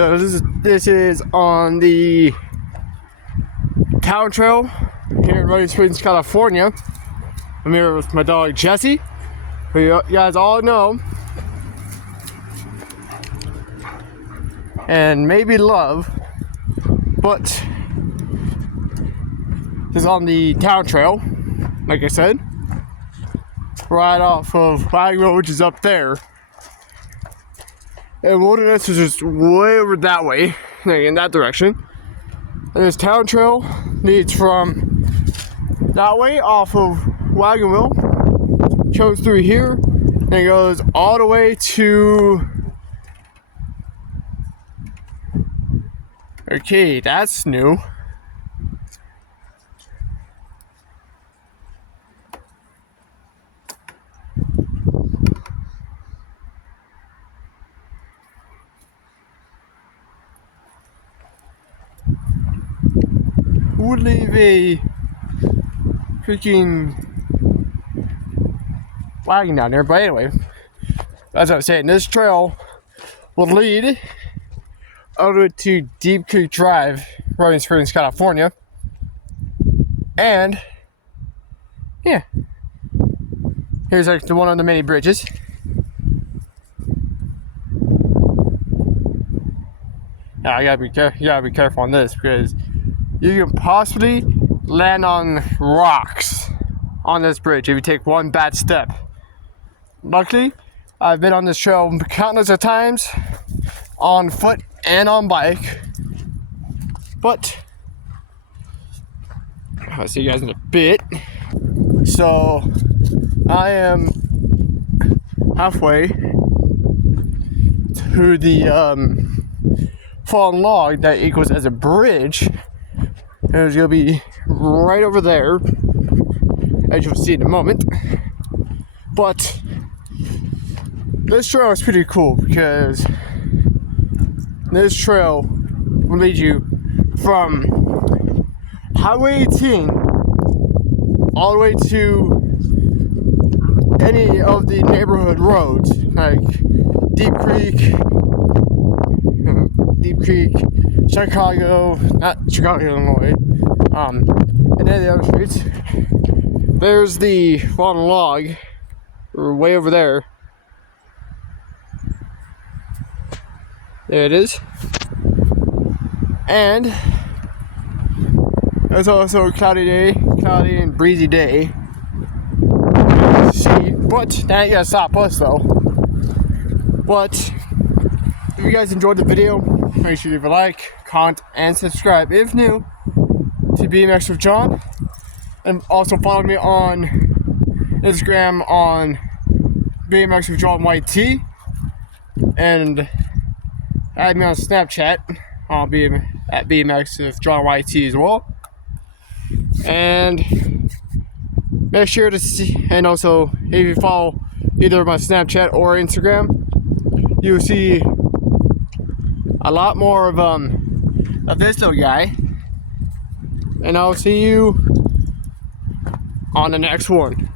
So this is on the town trail here in Rolling Springs, California. I'm here with my dog Jesse, who you guys all know and maybe love, but this is on the town trail, like I said, right off of Wagon Road, which is up there. And Wilderness is just way over that way, like in that direction. And this town trail leads from that way off of Wagon Wheel, goes through here, and it goes all the way to. Okay, that's new. Who would leave a freaking wagon down there? But anyway, as I was saying, this trail will lead over to Deep Creek Drive, Rolling Springs, California. And yeah, here's like the one on the mini bridges. Now you gotta be careful on this because you can possibly land on rocks on this bridge if you take one bad step. Luckily, I've been on this trail countless of times on foot and on bike, but I'll see you guys in a bit. So I am halfway to the fallen log that equals as a bridge. And it's gonna be right over there, as you'll see in a moment. But this trail is pretty cool because this trail will lead you from Highway 18 all the way to any of the neighborhood roads, like Deep Creek, Chicago, not Chicago, Illinois, and any of the other streets. There's the fallen log, way over there. There it is. And it's also a cloudy and breezy day. See, but that ain't gonna stop us though. But if you guys enjoyed the video, make sure you leave a like, comment, and subscribe if new to BMX with John. And also follow me on Instagram on BMX with John YT. And add me on Snapchat. I'll be at BMX with John YT as well. And make sure to see, and also if you follow either my Snapchat or Instagram, you'll see a lot more of this little guy. And I'll see you on the next one.